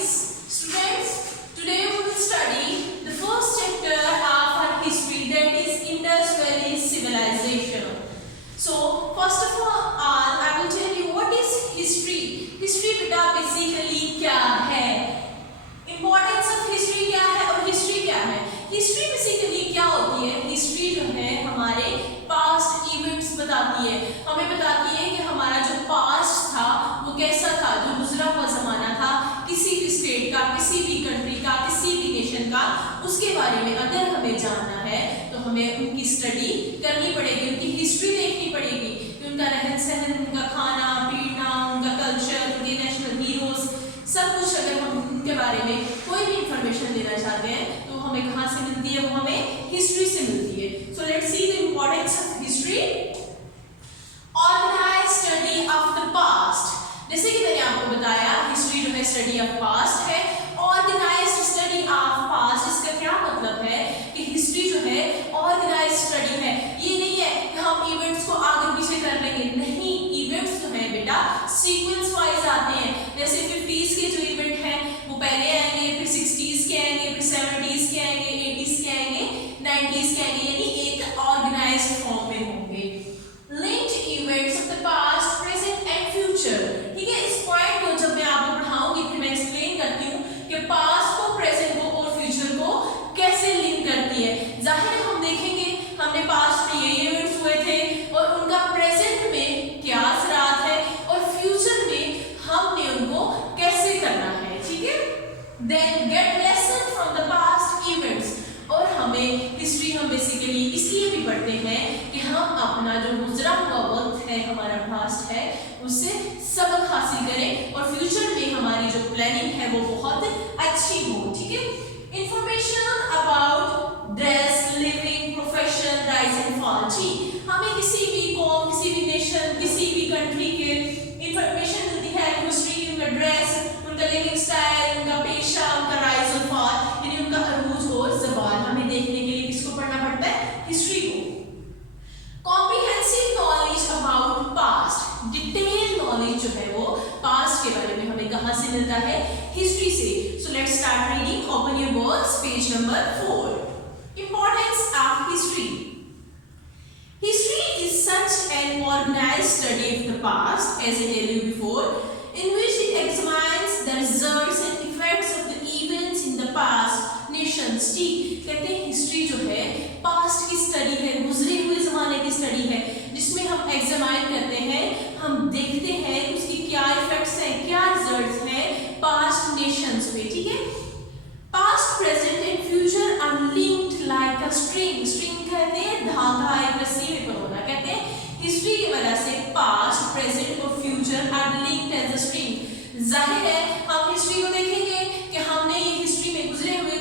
Students, today we will study the first chapter of our history, that is Indus Valley Civilization. So, first of all, I will tell you what is history. History बेटा basically क्या है? Importance of history क्या है और history क्या है? History basically क्या होती है? History जो है हमारे past events बताती है. हमें बताती है कि हमारा जो past था वो कैसा था, जो गुजरा हुआ जमाना था किसी भी स्टेट का, किसी भी कंट्री का, किसी भी नेशन का, उसके बारे में अगर हमें जानना है तो हमें उनकी स्टडी करनी पड़ेगी, उनकी हिस्ट्री देखनी पड़ेगी, उनका रहन सहन, उनका खाना पीना, उनका कल्चर, उनके नेशनल हीरोज, सब कुछ अगर हम उनके बारे में कोई भी इंफॉर्मेशन लेना चाहते हैं तो हमें कहाँ से मिलती है? वो हमें हिस्ट्री से मिलती है. So let's see the importance of history. Organised study of the past. जैसे कि मैंने आपको बताया हिस्ट्री जो है स्टडी ऑफ पास्ट है. ऑर्गेनाइज्ड स्टडी ऑफ पास्ट, इसका क्या मतलब है कि हिस्ट्री जो है ऑर्गेनाइज्ड स्टडी है. ये नहीं है कि हम इवेंट्स को आगे पीछे कर लेंगे, नहीं, इवेंट्स जो है बेटा सीक्वेंस वाइज आते हैं. जैसे 50s के जो इवेंट हैं वो पहले आएंगे, फिर 60s के आएंगे, फिर 70s के आएंगे, 80s के आएंगे, 90s के आएंगे, यानी एक ऑर्गेनाइज्ड फॉर्म में होंगे. Linked events of the past, present and future. ठीक है, इस पॉइंट को जब मैं आपको पढ़ाऊंगी फिर मैं एक्सप्लेन करती हूँ कि पास्ट को, प्रेजेंट को और फ्यूचर को कैसे लिंक करती है. जाहिर है हम देखेंगे हमने पास्ट में ये इवेंट्स हुए थे और उनका प्रेजेंट में क्या असरात है और फ्यूचर में हमने उनको कैसे करना है. ठीक है, then get lesson from the past events. और हमें हिस्ट्री हम बेसिकली इसलिए भी पढ़ते हैं कि हम अपना जो गुजरा हुआ वक्त है, हमारा पास्ट है, उससे सबक हासिल करें और फ्यूचर में हमारी जो प्लानिंग है वो बहुत अच्छी हो. ठीक है, information about dress, living, profession, rise and fall. जी, हमें किसी भी कौम, किसी भी नेशन, किसी भी कंट्री के इंफॉर्मेशन मिलती है हिस्ट्री, उनका ड्रेस, उनका लिविंग स्टाइल, उनका पेशा, उनका राइज और फॉल, यानी उनका अरूज और ज़वाल. हमें देखने के लिए किसको पढ़ना पड़ता है? हिस्ट्री को. Comprehensive knowledge about past. Detail knowledge जो है वो पास्ट के बारे में हमें कहाँ से मिलता है? हिस्ट्री से. So let's start reading. Open your books, page number 4. Importance of history. History is such an organized study of the past, as I told you before, in which it examines the results and effects of the events in the past nations. जी, कहते हैं history जो है past की study है, गुजरे हुए जमाने की स्टडी है, जिसमें हम एग्जामाइन करते हैं, हम देखते हैं उसकी क्या इफेक्ट्स हैं, क्या रिजल्ट्स हैं पास्ट नेशंस में. ठीक है, past, present and future are linked like a string. String कहते हैं धागा, एक रस्सी में परोना. कहते हैं हिस्ट्री की वजह से पास्ट, प्रेजेंट और future are linked as a string. जाहिर है हम हिस्ट्री को देखेंगे कि हमने ये हिस्ट्री में गुजरे हुए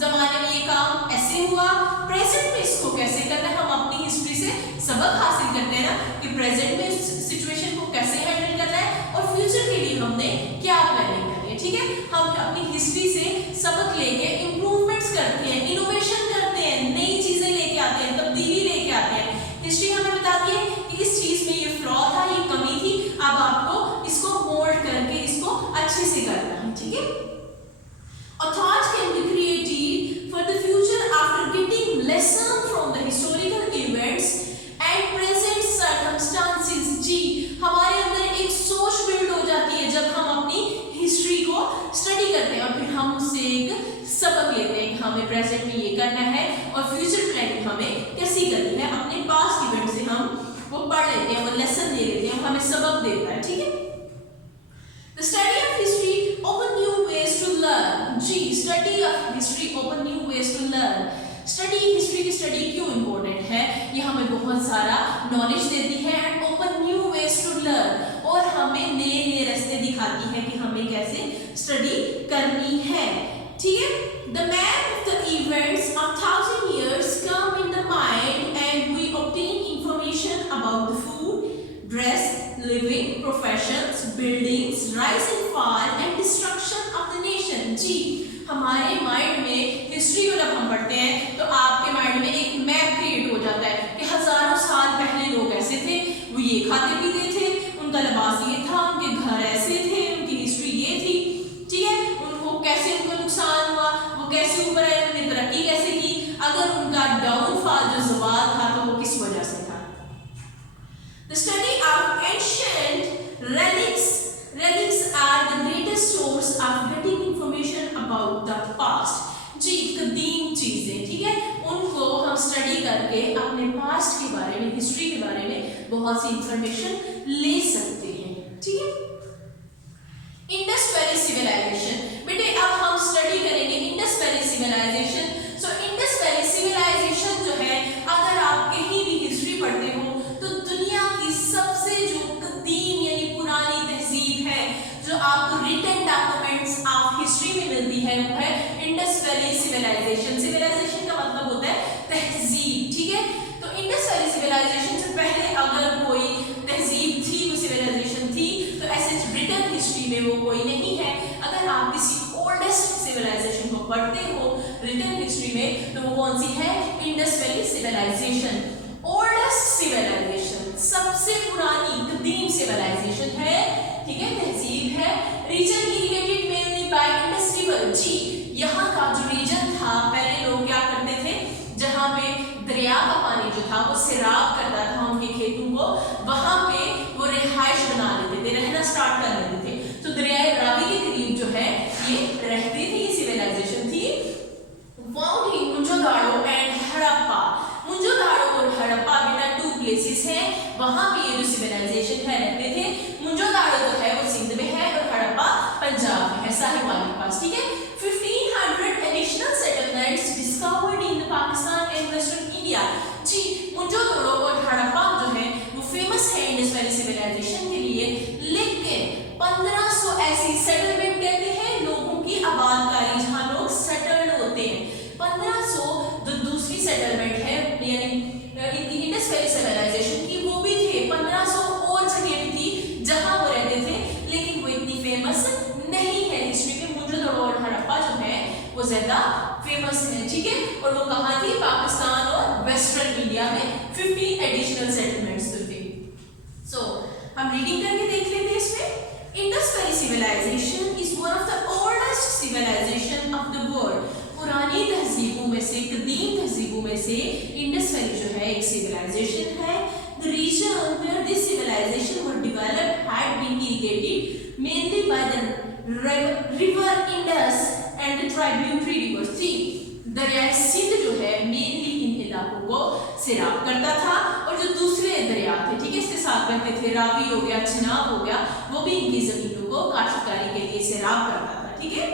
जमाने में ये काम ऐसे हुआ, प्रेजेंट में इसको कैसे करना है. हम अपनी हिस्ट्री से सबक हासिल करते हैं ना कि प्रेजेंट में इस सिचुएशन को कैसे हैंडल करना है और फ्यूचर के लिए हमने क्या प्लानिंग करनी है. ठीक है, हम अपनी हिस्ट्री से सबक लेके इंप्रूवमेंट्स करते हैं, इनोवेशन करते हैं, नई चीजें लेके आते हैं, तब्दीली लेके आते हैं. हिस्ट्री हमें बताती है कि इस चीज में ये फ्लॉ था, ये कमी थी, अब आपको इसको मोल्ड करके इसको अच्छे से करना है. ठीक है, a thought can be created for the future after getting lesson from the historical events and present circumstances. जी, हमारे अंदर एक सोच बिल्ड हो जाती है जब हम अपनी हिस्ट्री को स्टडी करते हैं और फिर हम उससे एक सबक लेते हैं कि हमें प्रेजेंट में ये करना है और फ्यूचर प्लानिंग हमें कैसी करनी है. अपने पास्ट इवेंट से हम वो पढ़ लेते हैं, वो लेसन ले लेते हैं, हमें सबक देता है. ठीक है, The study of history open new ways to learn. Ji, study of history open new ways to learn. Study history की study क्यों important है? ये हमें बहुत सारा knowledge देती है and open new ways to learn. और हमें नए नए रास्ते दिखाती है कि हमें कैसे study करनी है. ठीक है, The map of the events of 1000 years come in the mind and we obtain information about the food, dress, living, professions, buildings, rise and fall and destruction of the nation. जी, हमारे mind में history को जब हम पढ़ते हैं तो आपके mind में एक मैप क्रिएट हो जाता है कि हजारों साल पहले लोग ऐसे थे, वो ये खाते पीते थे, उनका लिबास ये था, उनके घर ऐसे थे, उनकी हिस्ट्री ये थी. ठीक है, उनको of getting information about the past. जी, कदीम चीजें, ठीक है, उनको हम स्टडी करके अपने पास्ट के बारे में, हिस्ट्री के बारे में बहुत सी इंफॉर्मेशन ले सकते हैं, ठीक है। इंडस वैली सिविलाइजेशन, बेटे अब हम स्टडी करेंगे Indus valley civilisation. So Indus valley civilisation जो है, अगर आप कहीं भी हिस्ट्री पढ़ते हो तो दुनिया की सबसे जो कदीम यानी पुरानी तहजीब है, जो आपको रिटन डॉक्यूमेंट्स ऑफ हिस्ट्री में मिलती है, वो है इंडस वैली सिविलाइजेशन। सिविलाइजेशन का मतलब होता है तहजीब, ठीक है। तो इंडस वैली सिविलाइजेशन से पहले अगर कोई तहजीब थी, कोई सिविलाइजेशन थी, तो ऐसे रिटन हिस्ट्री में वो कोई नहीं है। अगर आप किसी ओल्डेस्ट सिविलाइजेशन को पढ़ते हो रिटन हिस्ट्री में, तो वो कौन सी है? Indus valley civilisation. Oldest civilisation, सबसे पुरानी कदीम सिविलाइजेशन है, ठीक है, तहजीब है। Region irrigated mainly by Indus river. जी, यहाँ का जो रीजन था, पहले लोग क्या करते थे, जहाँ पे दरिया का पानी जो था वो सैराब करता था उनके खेतों को, वहां पे वो रिहाइश बना लेते थे, रहना स्टार्ट कर लेते थे। तो दरियाए रावी के करीब जो है ये रहती थी, ये सिविलाइजेशन थी। Found in Mohenjodaro and Harappa. Mohenjodaro और हड़प्पा बेटा टू प्लेसेस हैं, वहां पे ये जो सिविलाइजेशन है रहते थे। मोहनजोदाड़ो जो है वो सिंध में है और हड़प्पा पंजाब में है, साहिवाल के पास, ठीक है। 1500 additional settlements discovered in Pakistan and western India. जी, मोहनजोदाड़ो और हड़प्पा जो है वो फेमस है इंडस वैली सिविलाइजेशन के लिए, लेकिन 1500 ऐसी सेटलमेंट कहते हैं लोगों की आबादकारी जहां लोग सेटल्ड होते हैं। 1500 जो दूसरी सेटलमेंट है यानी इंडस वैली सिविलाइजेशन की, वो भी थे। 1500 और जगह भी थी जहां वो रहते थे, लेकिन वो इतनी फेमस नहीं है हिस्ट्री में। मोहनजोदाड़ो और हड़प्पा जो है वो ज्यादा फेमस है, ठीक है। और वो कहाँ थी? पाकिस्तान और वेस्टर्न इंडिया में 50 एडिशनल सेटलमेंट्स थे। सो हम रीडिंग करके देख लेते हैं इसमें। Indus valley civilisation is one of the oldest civilisation of the world. पुरानी तहजीबों में से, कदीम तहजीबों में से इंडस वैली जो है एक सिविलाइजेशन है। The region where this civilization was developed had been irrigated mainly by the river Indus and the tributary rivers. जी, दरियाए सिंध जो है मेनली इन इलाकों को सैराब करता था, और जो दूसरे दरिया थे, ठीक है, इसके साथ बहते थे, रावी हो गया, चिनाब हो गया, वो भी इनकी जमीनों को काश्तकारी के लिए सैराब करता था, ठीक है।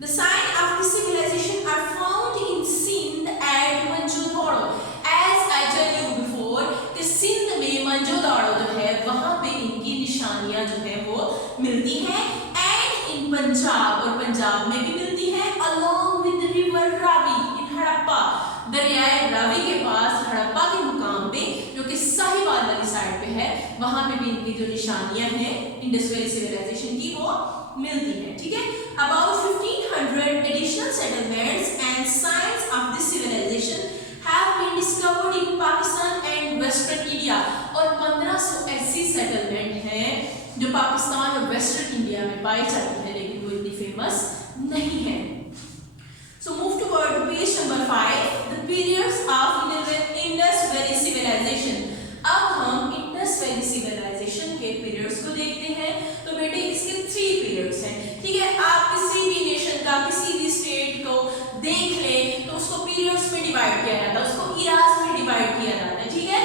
The sign of the civilization are found in Sindh and Mohenjo-daro. As I tell you before, कि सिंध में मोहनजोदाड़ो जो है वहां पे इनकी निशानियां जो है वो मिलती हैं, एंड इन पंजाब, और पंजाब में भी मिलती है, along with the river Ravi in Harappa. दरियाए Ravi के पास हड़प्पा के मुकाम पे, जो कि साहिवाल वाली साइड पे है, वहां पे भी इनकी जो निशानियां हैं इंडस वैली सिविलाइजेशन की वो मिलती है, ठीक है। About 1500 additional settlements and signs of this civilization have been discovered in Pakistan and Western India. और 1500 ऐसी सेटलमेंट हैं जो पाकिस्तान और वेस्टर्न इंडिया में पाई जाती है, लेकिन वो इतनी फेमस नहीं है। So move toward page number 5, the periods of Indus Valley Civilization. अब हम इंडस वैली सिविलाइजेशन के पीरियड्स को देखते हैं। तो बेटे इसके 3 पीरियड्स हैं, ठीक है। आप किसी भी नेशन का, किसी भी स्टेट को देख लें तो उसको पीरियड्स में डिवाइड किया जाता है, उसको इराज में डिवाइड किया जाता है, ठीक है।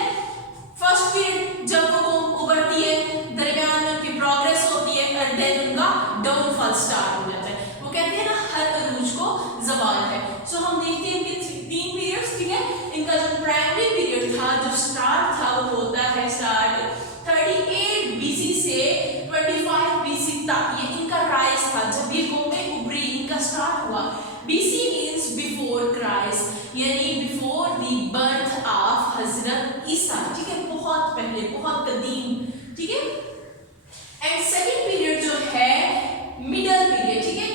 फर्स्ट पीरियड जब वो उभरती है, दरमियान में उनकी प्रोग्रेस होती है, और देन उनका डाउनफॉल स्टार्ट हो जाता है। वो कहते हैं ना हर अरूज को ज़वाल है। सो हम देखते हैं इनके 3 पीरियड्स, ठीक है। इनका जो प्राइमरी पीरियड था, जो स्टार्ट था, वो होता है स्टार्ट 38 BC से 25 BC तक। ये इनका राइज था, जब ये कौमें उभरी, इनका स्टार्ट हुआ। BC मींस बिफोर क्राइस्ट, यानी बिफोर द बर्थ ऑफ हजरत ईसा, ठीक है, बहुत पहले, बहुत कदीम, ठीक है। एंड सेकंड पीरियड जो है मिडल पीरियड, ठीक है,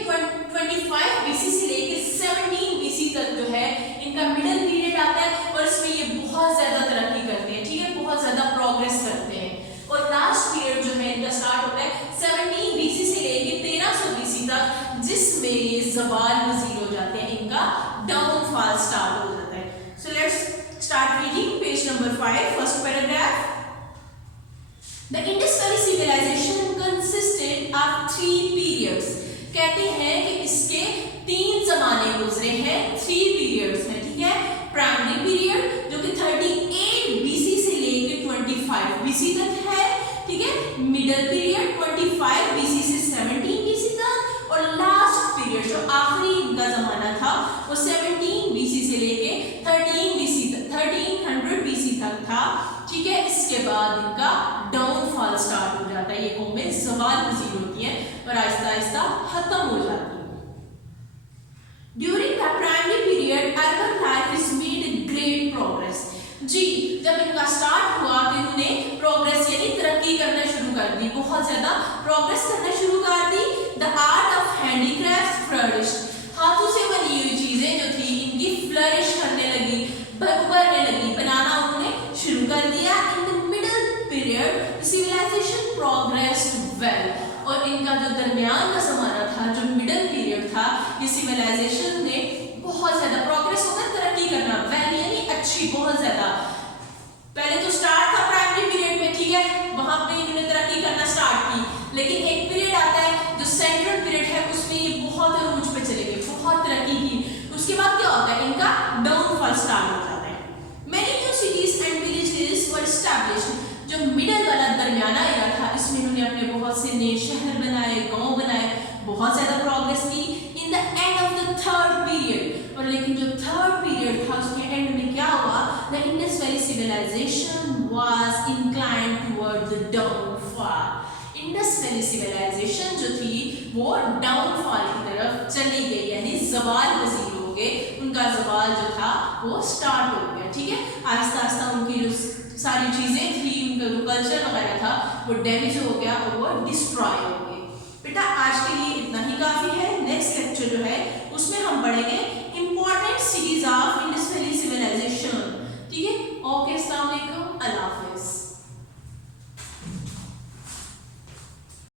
25 BC से लेके 17 BC तक जो है इनका मिडल पीरियड आता है, और इसमें ये बहुत ज्यादा तरक्की करते हैं, ठीक है, बहुत ज्यादा प्रोग्रेस करते हैं। और लास्ट पीरियड जो है इनका स्टार्ट होता है 17 BC से लेके 1300 BC तक, जिसमें ये ज़वाल पज़ीर हो जाते हैं, इनका डाउनफॉल स्टार्ट हो जाता है। So let's start reading page number 5, first paragraph. The Indus Valley civilization consisted of 3 periods. Period 25 BC से 17 बीसी तक, और लास्ट पीरियड जो आखिरी इनका जमाना था वो 17 बीसी से लेके 1300 बीसी तक था। ठीक है, इसके बाद इनका डाउनफॉल स्टार्ट हो जाता है, ये कौमें ज़वाल पजीर होती हैं और आहिस्ता आहिस्ता खत्म हो जाती हैं। During the primary period urban life is made great progress. जी, जब इनका स्टार्ट हुआ तो इन्होंने प्रोग्रेस यानी तरक्की करना शुरू कर दी, बहुत ज्यादा प्रोग्रेस करना शुरू कर दी। The art of handicraft flourished, हाथों से बनी हुई चीजें जो थी इनकी फ्लरिश करने लगी, उभरने लगी, बनाना उन्होंने शुरू कर दिया। In the middle period civilisation progressed well, और इनका जो दरमियान का जमाना था, जो मिडिल पीरियड था, ये सिविलाइजेशन ने बहुत ज्यादा प्रोग्रेस होकर तरक्की करना, वेल यानी अच्छी, बहुत ज्यादा। पहले तो स्टार्ट था प्राइमरी पीरियड में, ठीक है, वहां पे इन्होंने तरक्की करना स्टार्ट की, लेकिन एक पीरियड आता है जो सेंट्रल पीरियड है, उसमें ये बहुत अरूज पे चले गए, बहुत तरक्की की। उसके बाद क्या होता है, इनका डाउनफॉल स्टार्ट हो जाता है। Many new cities and villages were established, जो मिडिल वाला दरमियाना एरा था, इसमें इन्होंने अपने बहुत से नए शहर बनाए, गांव बनाए, बहुत ज्यादा प्रोग्रेस की। In the end of the third period, और लेकिन जो थर्ड पीरियड था उसके एंड में क्या हुआ, the Indus valley civilisation was inclined toward the downfall. Indus valley civilisation जो थी वो डाउनफॉल की तरफ चली गई, यानी ज़वाल पजीर हो गए, उनका ज़वाल जो था वो स्टार्ट हो गया। ठीक है, आहिस्ता आहिस्ता उनकी जो सारी चीज़ें थी, उनका जो कल्चर वगैरह था वो डैमेज हो गया और वो डिस्ट्रॉय हो गए। बेटा आज के लिए इतना ही काफ़ी है। नेक्स्ट लेक्चर जो है उसमें हम पढ़ेंगे